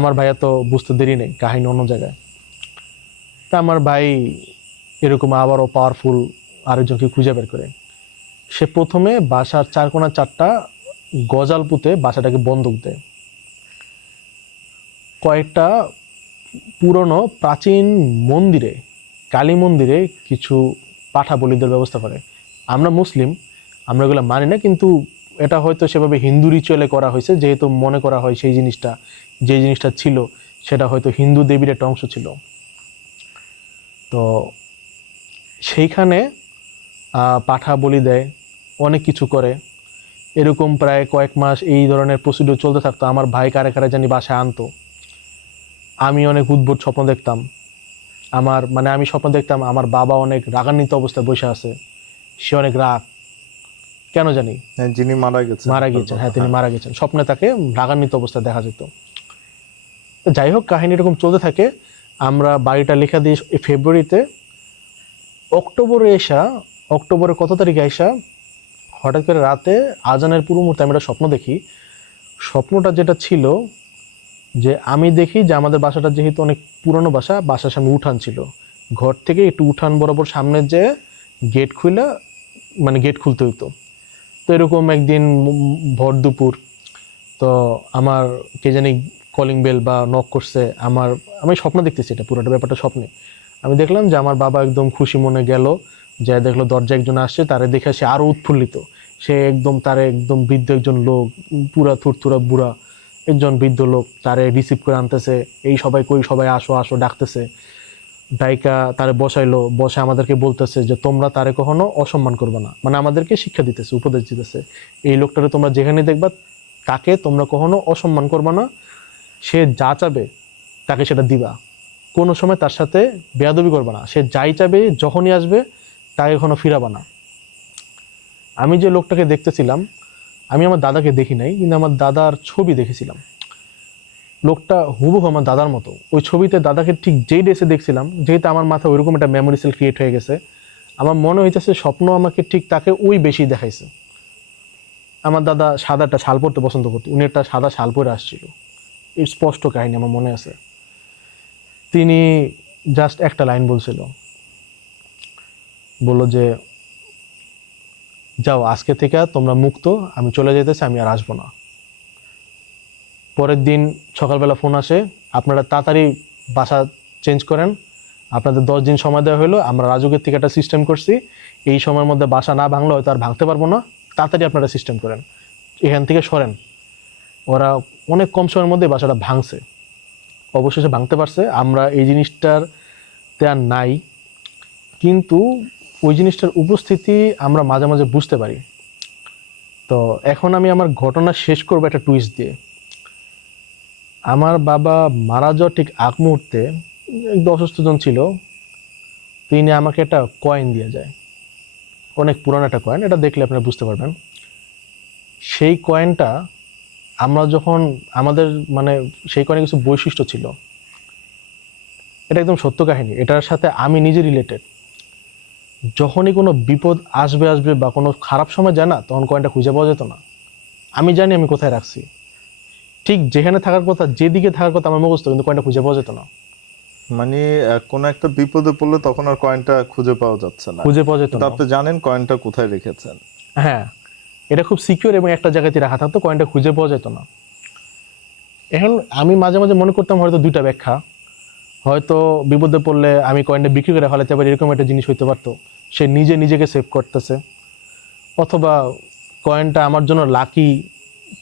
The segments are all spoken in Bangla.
আমার ভাইয়া তো বুঝতে দেরি নেই, কাহিনী অন্য জায়গায়। তা আমার ভাই এরকম আবারও পাওয়ারফুল আরেকজনকে খুঁজে বের করে। সে প্রথমে বাসার চারকোনা চারটা গজাল পুঁতে বাসাটাকে বন্ধক দেয়। কয়েকটা পুরনো প্রাচীন মন্দিরে, কালী মন্দিরে কিছু পাঠা বলিদের ব্যবস্থা করে। আমরা মুসলিম, আমরা এগুলো মানি না, কিন্তু এটা হয়তো সেভাবে হিন্দু রিচুয়ালে করা হয়েছে, যেহেতু মনে করা হয় সেই জিনিসটা, যে জিনিসটা ছিল সেটা হয়তো হিন্দু দেবীর একটা অংশ ছিল। তো সেইখানে পাঠা বলি দেয়, অনেক কিছু করে। এরকম প্রায় কয়েক মাস এই ধরনের প্রসিডিউর চলতে থাকতো। আমার ভাই কারে কারে জানি বাসায় আনতো। আমি অনেক উদ্ভট স্বপ্ন দেখতাম। আমি স্বপ্ন দেখতাম আমার বাবা অনেক রাগান্বিত অবস্থায় বসে আছে, সে অনেক রাগ, কেন জানি। হ্যাঁ, যিনি মারা গেছেন মারা আপনার গিয়েছেন, বাবা, হ্যাঁ, তিনি হ্যাঁ। মারা গেছেন, স্বপ্নে তাকে রাগান্বিত অবস্থায় দেখা যেত। তো যাই হোক, কাহিনী এরকম চলতে থাকে। আমরা বাড়িটা লেখা দিয়ে ফেব্রুয়ারিতে, অক্টোবরের কত তারিখে আইসা হঠাৎ করে রাতে আজানের পুরো মুহূর্তে আমি একটা স্বপ্ন দেখি। স্বপ্নটা যেটা ছিল, যে আমি দেখি যে আমাদের বাসাটা যেহেতু অনেক পুরনো বাসা, বাসার সামনে উঠান ছিল। ঘর থেকে একটু উঠান বরাবর সামনে যে গেট খুলে, গেট খুলতে হইতো। তো এরকম একদিন ভর দুপুর, তো আমার কে জানি কলিং বেল বা নক করছে। আমি স্বপ্ন দেখতেছি, এটা পুরোটা ব্যাপারটা স্বপ্নে। আমি দেখলাম যে আমার বাবা একদম খুশি মনে গেল, যে দেখলো দরজা একজন আসছে, তারে দেখে সে আরো উৎফুল্লিত। সে একদম, তারে একদম বৃদ্ধ একজন লোক, পুরা থুরথুরা বুড়া একজন বৃদ্ধ লোক, তারে রিসিভ করে আনতেছে। এই সবাই কই, সবাই আসো আসো ডাকতেছে। ডাইকা তারে বসাইলো, বসে আমাদেরকে বলতেছে যে তোমরা তারে কখনো অসম্মান করবে না, আমাদেরকে শিক্ষা দিতেছে, উপদেশ দিতেছে। এই লোকটারে তোমরা যেখানে দেখবা, তাকে তোমরা কখনো অসম্মান করবা না। সে যা চাবে তাকে সেটা দিবা, কোনো সময় তার সাথে বেয়াদবি করবা না। সে যাই চাবে যখনই আসবে, তাকে কখনো ফিরাবা না। আমি যে লোকটাকে দেখতেছিলাম, আমি আমার দাদাকে দেখি নাই, কিন্তু আমার দাদার ছবি দেখেছিলাম। লোকটা হুবহু আমার দাদার মতো। ওই ছবিতে দাদাকে ঠিক যেই ড্রেসে দেখছিলাম, যেহেতু আমার মাথায় ওইরকম একটা মেমোরি সেল ক্রিয়েট হয়ে গেছে, আমার মনে হইতেছে স্বপ্ন আমাকে ঠিক তাকে ওই বেশি দেখাইছে। আমার দাদা সাদা একটা শাল পরতে পছন্দ করতো, উনি একটা সাদা শাল পরে আসছিল। এর স্পষ্ট কাহিনী আমার মনে আছে। তিনি জাস্ট একটা লাইন বলছিল, বললো যে যাও, আজকে থেকে তোমরা মুক্ত, আমি চলে যেতেছি, আমি আর আসবো না। পরের দিন সকালবেলা ফোন আসে, আপনারা তাড়াতাড়ি বাসা চেঞ্জ করেন, আপনাদের 10 দিন সময় দেওয়া হলো, আমরা রাজুকের থেকে একটা সিস্টেম করছি, এই সময়ের মধ্যে বাসা না ভাঙলে হয়তো আর ভাঙতে পারবো না, তাড়াতাড়ি আপনারা সিস্টেম করেন, এখান থেকে সরেন। ওরা অনেক কম সময়ের মধ্যে বাসাটা ভাঙছে, অবশেষে ভাঙতে পারছে। আমরা এই জিনিসটার তে আর নাই, কিন্তু ওই জিনিসটার উপস্থিতি আমরা মাঝে মাঝে বুঝতে পারি। তো এখন আমি আমার ঘটনা শেষ করবো একটা টুইস্ট দিয়ে। আমার বাবা মারা যাওয়ার ঠিক আগ মুহূর্তে একদম অসুস্থ জন ছিল, তিনি আমাকে একটা কয়েন দিয়ে যায়। অনেক পুরানো একটা কয়েন, এটা দেখলে আপনারা বুঝতে পারবেন। সেই কয়েনটা আমরা যখন আমাদের মানে সেই কয়েনের কিছু বৈশিষ্ট্য ছিল, এটা একদম সত্য কাহিনী, এটার সাথে আমি নিজে রিলেটেড। যখনই কোনো বিপদ আসবে আসবে বা কোনো খারাপ সময় যায় না, তখন কয়েনটা খুঁজে পাওয়া যেত না। আমি জানি আমি কোথায় রাখছি, ঠিক যেখানে থাকার কথা, যেদিকে থাকার কথা আমার মুখস্থ, কিন্তু কয়েনটা খুঁজে পাওয়া যেত না। মানে কোনো একটা বিপদে পড়লে তখন আর কয়েনটা খুঁজে পাওয়া যাচ্ছে না, খুঁজে পাওয়া যেত কিন্তু না। আপনি জানেন কয়েনটা কোথায় রেখেছেন। হ্যাতে এটা খুব সিকিউর এবং একটা জায়গাতে রাখা থাকতো, কয়েনটা খুঁজে পাওয়া যেত না। এখন আমি মাঝে মাঝে মনে করতাম হয়তো দুইটা ব্যাখ্যা, হয়তো বিপদে পড়লে আমি কয়েনটা বিক্রি করে ফেলাতে পারি, এরকম একটা জিনিস হইতে পারতো, সে নিজে নিজেকে সেভ করতেছে। অথবা কয়েনটা আমার জন্য লাকি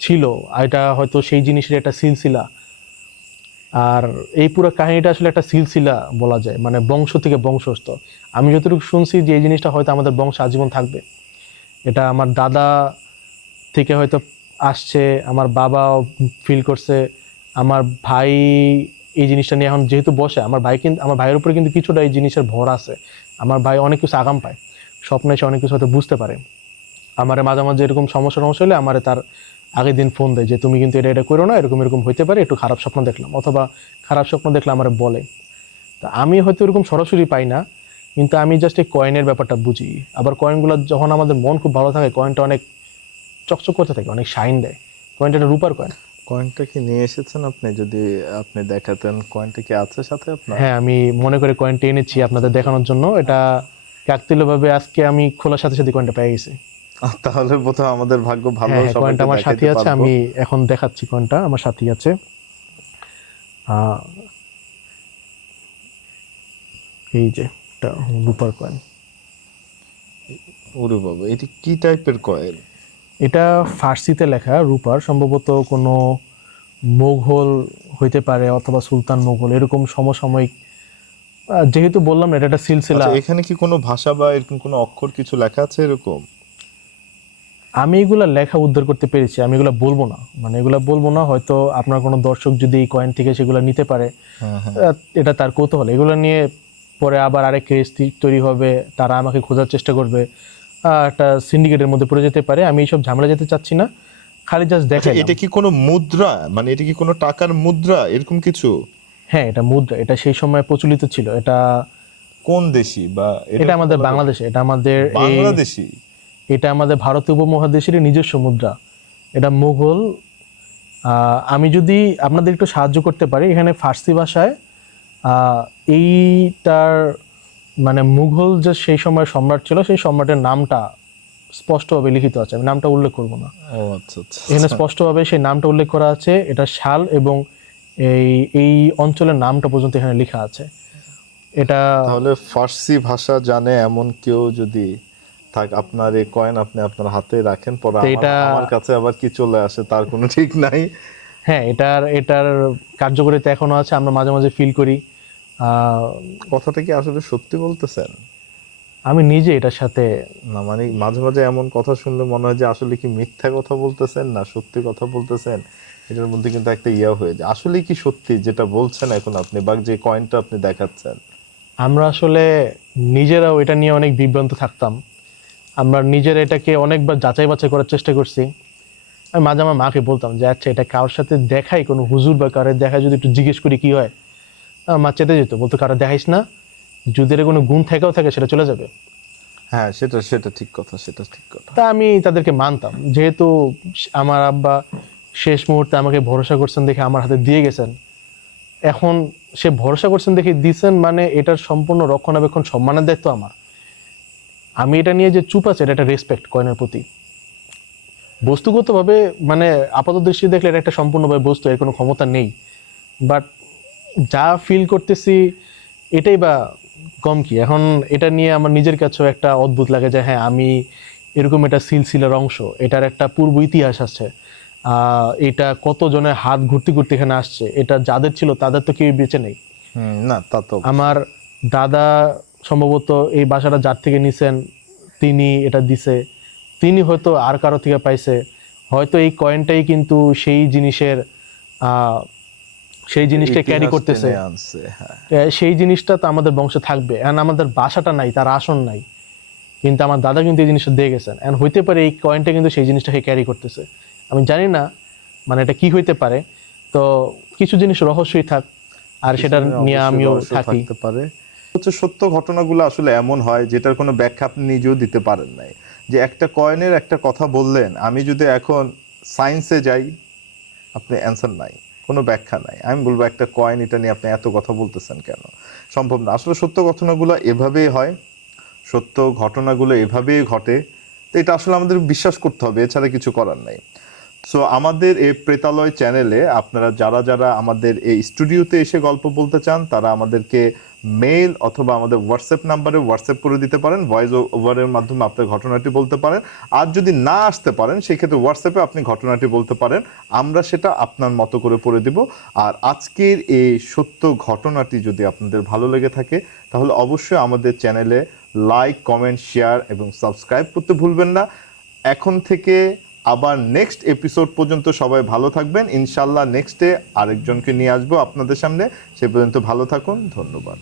ছিল, আর এটা হয়তো সেই জিনিসের একটা সিলসিলা। আর এই পুরো কাহিনীটা আসলে একটা সিলসিলা বলা যায়, বংশ থেকে বংশস্থ। আমি যতটুকু শুনছি যে এই জিনিসটা হয়তো আমাদের বংশ আজীবন থাকবে। এটা আমার দাদা থেকে হয়তো আসছে, আমার বাবাও ফিল করছে, আমার ভাই এই জিনিসটা নিয়ে এখন যেহেতু বসে, আমার ভাইয়ের উপরে কিন্তু কিছুটা এই জিনিসের ভর আছে। আমার ভাই অনেক কিছু আগাম পায়, স্বপ্নে এসে অনেক কিছু হয়তো বুঝতে পারে। আমারে মাঝে মাঝে এরকম সমস্যা হলে আমারে তার আগের দিন ফোন দেয় যে তুমি কিন্তু এটা এটা করো না, এরকম এরকম হইতে পারে, একটু খারাপ স্বপ্ন দেখলাম, অথবা খারাপ স্বপ্ন দেখলে আমারে বলে। তা আমি হয়তো এরকম সরাসরি পাই না, কিন্তু আমি জাস্ট এই কয়েনের ব্যাপারটা বুঝি। আবার কয়েনগুলো যখন আমাদের মন খুব ভালো থাকে, কয়েনটা অনেক চকচক করতে থাকে, অনেক শাইন দেয়। কয়েনটা একটা রূপার কয়েন। কয়েনটা কি নিয়ে এসেছেন আপনি? যদি আপনি দেখাতেন, কয়েনটা কি আছে সাথে আপনার? হ্যাঁ, আমি মনে করে কয়েনটা এনেছি আপনাদের দেখানোর জন্য। এটা কাকতালীয়ভাবে আজকে আমি খোলার সাথে সাথে কয়েনটা পেয়ে গেছি। তাহলে বোধহয় আমাদের ভাগ্য ভালো, হ্যাঁ হ্যাঁ, সবাইকে কয়েনটা আমার সাথে দেখাইতে আছে, পারবো। আমি এখন দেখাচ্ছি। কয়েনটা আমার সাথেই আছে। আহ, এই যে এটা রূপার কয়েন। ওরে বাবা, এটি কি টাইপের কয়েন? এটা ফার্সিতে লেখা রূপার, সম্ভবত কোনো মোগল হইতে পারে অথবা সুলতান মোগল, এরকম সমসাময়িক। যেহেতু বললাম না এটা একটা সিলসিলা। আচ্ছা, এখানে কি কোনো ভাষা বা এরকম কোনো অক্ষর কিছু লেখা আছে এরকম? আমি এগুলা লেখা উদ্ধার করতে পেরেছি, আমি এগুলা বলবো না, মানে এগুলা বলবো না। হয়তো আপনার কোনো দর্শক যদি এই কয়েন থেকে সেগুলো নিতে পারে, হ্যাঁ হ্যাঁ। এটা তার কৌতূহল। এগুলো নিয়ে পরে আবার আরেক কেস তৈরি হবে, তারা আমাকে খোঁজার চেষ্টা করবে, একটা সিন্ডিকেটের মধ্যে পড়ে যেতে পারে। আমি এইসব ঝামেলা যেতে চাচ্ছি না, খালি জাস্ট আচ্ছা, দেখাই। এটা কি কোনো মুদ্রা, মানে এটা কি কোনো টাকার মুদ্রা এরকম কিছু? হ্যাঁ, এটা মুদ্রা, এটা সেই সময় প্রচলিত ছিল। এটা কোন দেশি বা এটা আমাদের বাংলাদেশে, এটা আমাদের বাংলাদেশি? এটা আমাদের ভারতীয় উপমহাদেশের নিজস্ব মুদ্রা। এটা মুঘল। আমি যদি আপনাদের একটু সাহায্য করতে পারি, এখানে ফার্সি ভাষায় এইটার মানে মুঘল যে সেই সময় সম্রাট ছিল, সেই সম্রাটের নামটা স্পষ্টভাবে লিখিত আছে। আমি নামটা উল্লেখ করব না, ও আচ্ছা আচ্ছা। এখানে স্পষ্টভাবে সেই নামটা উল্লেখ করা আছে। এটা সাল এবং এই এই অঞ্চলের নামটা পর্যন্ত এখানে লেখা আছে। এটা তাহলে ফার্সি ভাষা জানে এমন কেউ যদি থাক, আপনার এই কয়েন আপনি আপনার হাতে রাখেন, পরে তো এটা- আমার কাছে আবার কি চলে আসে তার কোনো ঠিক নাই। হ্যাঁ, এটার কার্যকারিতা এখনো আছে, আমরা মাঝে মাঝে ফিল করি। কথাটা কি আসলে সত্যি বলতেছেন? আমি নিজে এটার সাথে না মানে মাঝে মাঝে এমন কথা শুনলে মনে হয় যে আসলে কি মিথ্যা কথা বলতেছেন না সত্যি কথা বলতেছেন। এটার মধ্যে কিন্তু একটা ইয়া হয়ে যায়, আসলে কি সত্যি যেটা বলছেন এখন আপনি, বা যে কয়েনটা আপনি দেখাচ্ছেন? আমরা আসলে নিজেরাও এটা নিয়ে অনেক বিভ্রান্ত থাকতাম। আমরা নিজেরা এটাকে অনেকবার যাচাই বাছাই করার চেষ্টা করছি। আমি মাঝে আমার মাকে বলতাম যে আচ্ছা, এটা কারোর সাথে দেখাই, কোনো হুজুর বা কারোর দেখায় যদি একটু জিজ্ঞেস করি কি হয়। আমার মা চেতে যেত, বলতো কারো দেখাইস না, যদি এর কোনো গুণ থেকেও থাকে সেটা চলে যাবে। হ্যাঁ, সেটা সেটা ঠিক কথা, সেটা ঠিক কথা। তা আমি তাদেরকে মানতাম, যেহেতু আমার আব্বা শেষ মুহূর্তে আমাকে ভরসা করছেন দেখে আমার হাতে দিয়ে গেছেন। এখন সে ভরসা করছেন দেখে দিয়েছেন, মানে এটার সম্পূর্ণ রক্ষণাবেক্ষণ সম্মানের দায়িত্ব আমার। আমি এটা নিয়ে যে চুপ আছে, এটা একটা রেসপেক্ট কয়েনের প্রতি। বস্তুগতভাবে মানে আপাত দৃষ্টি দেখলে এটা একটা সম্পূর্ণভাবে বস্তু, এর কোনো ক্ষমতা নেই। বাট যা ফিল করতেছি এটাই বা কম কি। এখন এটা নিয়ে আমার নিজের কাছেও একটা অদ্ভুত লাগে যে হ্যাঁ, আমি এরকম একটা সিলসিলার অংশ, এটার একটা পূর্ব ইতিহাস আছে। এটা কত জনের হাত ঘুরতে ঘুরতে এখানে আসছে, এটা যাদের ছিল তাদের তো কেউ বেঁচে নেই। না তা তো আমার দাদা সম্ভবত এই বাসাটা যার থেকে নিছেন, তিনি এটা দিছে, তিনি হয়তো আর কারো থেকে পাইছে। হয়তো এই কয়েনটাই কিন্তু সেই জিনিসের সেই জিনিসটা ক্যারি ইতিহাস করতেছে। টেনে আনছে, হ্যাঁ। সেই জিনিসটা তো আমাদের বংশে থাকবে। এখন আমাদের বাসাটা নাই, তার আসন নাই, কিন্তু আমার দাদা কিন্তু এই জিনিসটা দিয়ে গেছেন। এখন হইতে পারে এই কয়েনটা কিন্তু সেই জিনিসটাকে ক্যারি করতেছে। আমি জানি না মানে এটা কি হইতে পারে। তো কিছু জিনিস রহস্যই থাক, আর সেটা নিয়ে অবশ্যই আমিও রহস্য থাকি। থাকতে পারে। হচ্ছে সত্য ঘটনাগুলো আসলে এমন হয় যেটার কোনো ব্যাখ্যা আপনি নিজেও দিতে পারেন নাই। যে একটা কয়েনের একটা কথা বললেন, আমি যদি এখন সায়েন্সে যাই, আপনি অ্যান্সার নাই, কোনো ব্যাখ্যা নাই। আমি বলবো একটা কয়েন, এটা নিয়ে আপনি এত কথা বলতেছেন কেন? সম্ভব না। আসলে সত্য ঘটনাগুলো এভাবেই হয়, সত্য ঘটনাগুলো এভাবেই ঘটে। তো এটা আসলে আমাদের বিশ্বাস করতে হবে, এছাড়া কিছু করার নাই। সো আমাদের এই প্রেতালয় চ্যানেলে আপনারা যারা যারা আমাদের এই স্টুডিওতে এসে গল্প বলতে চান, তারা আমাদেরকে মেইল অথবা আমাদের হোয়াটসঅ্যাপ নাম্বারে হোয়াটসঅ্যাপ করে দিতে পারেন, ভয়েস ওভারের মাধ্যমে আপনার ঘটনাটি বলতে পারেন। আর যদি না আসতে পারেন, সেক্ষেত্রে হোয়াটসঅ্যাপে আপনি ঘটনাটি বলতে পারেন, আমরা সেটা আপনার মতো করে পড়ে দিব। আর আজকের এই সত্য ঘটনাটি যদি আপনাদের ভালো লেগে থাকে, তাহলে অবশ্যই আমাদের চ্যানেলে লাইক, কমেন্ট, শেয়ার এবং সাবস্ক্রাইব করতে ভুলবেন না। এখন থেকে আবার নেক্সট এপিসোড পর্যন্ত সবাই ভালো থাকবেন। ইনশাল্লাহ নেক্সটে আরেকজনকে নিয়ে আসবো আপনাদের সামনে। সে পর্যন্ত ভালো থাকুন, ধন্যবাদ।